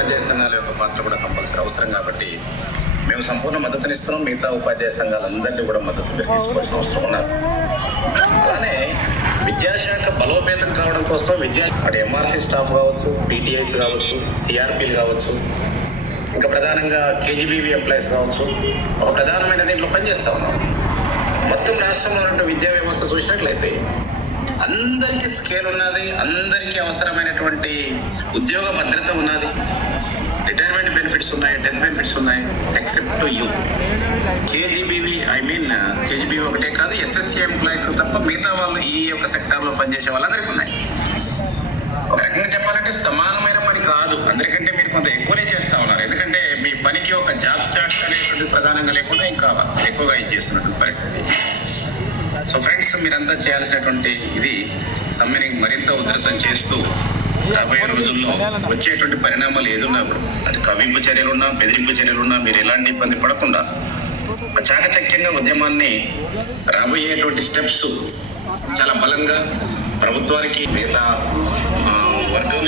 ఉపాధ్యాయ సంఘాల యొక్క పాత్ర కూడా కంపల్సరీ అవసరం కాబట్టి మేము సంపూర్ణ మద్దతునిస్తున్నాం మిగతా ఉపాధ్యాయ సంఘాలందరినీ కూడా మద్దతు తీసుకోవాల్సిన అవసరం ఉన్నారు అలానే విద్యాశాఖ బలోపేతం కావడం కోసం విద్యా అటు ఎంఆర్సీ స్టాఫ్ కావచ్చు పీటీఐస్ కావచ్చు సిఆర్పీలు కావచ్చు ఇంకా ప్రధానంగా కేజీబీవీ ఎంప్లాయీస్ కావచ్చు. ఒక ప్రధానమైన దీంట్లో పనిచేస్తా ఉన్నాం. మొత్తం రాష్ట్రంలో ఉన్న విద్యా వ్యవస్థ చూసినట్లయితే అందరికీ స్కేల్ ఉన్నది అందరికీ అవసరమైనటువంటి ఉద్యోగ భద్రత ఉన్నది. బెనిఫిట్స్ ఉన్నాయి డెత్ బెనిఫిట్స్ ఉన్నాయి except to you KGBV I mean KGBV ఒకటే కాదు ఎస్ఎస్సీ ఎంప్లాయీస్ తప్ప మిగతా వాళ్ళు ఈ యొక్క సెక్టార్లో పనిచేసే వాళ్ళందరికీ ఉన్నాయి. ఒక రకంగా చెప్పాలంటే సమానమైన పని కాదు. అందరికంటే మీరు కొంత ఎక్కువనే చేస్తా ఉన్నారు. ఎందుకంటే మీ పనికి ఒక జాబ్ చాట్ అనేటువంటి ప్రధానంగా లేకుండా ఇంకా ఎక్కువగా ఇది చేస్తున్నటువంటి పరిస్థితి. సో ఫ్రెండ్స్ మీరంతా చేయాల్సినటువంటి ఇది సమ్మెని మరింత ఉధృతం చేస్తూ రాబోయే రోజుల్లో వచ్చేటువంటి పరిణామాలు ఏదున్నా కూడా అది కవింపు చర్యలున్నా బెదిరింపు చర్యలున్నా మీరు ఎలాంటి ఇబ్బంది పడకుండా ఒక చాకచక్యంగా ఉద్యమాన్ని రాబోయేటువంటి స్టెప్స్ చాలా బలంగా ప్రభుత్వానికి మిగతా వర్గం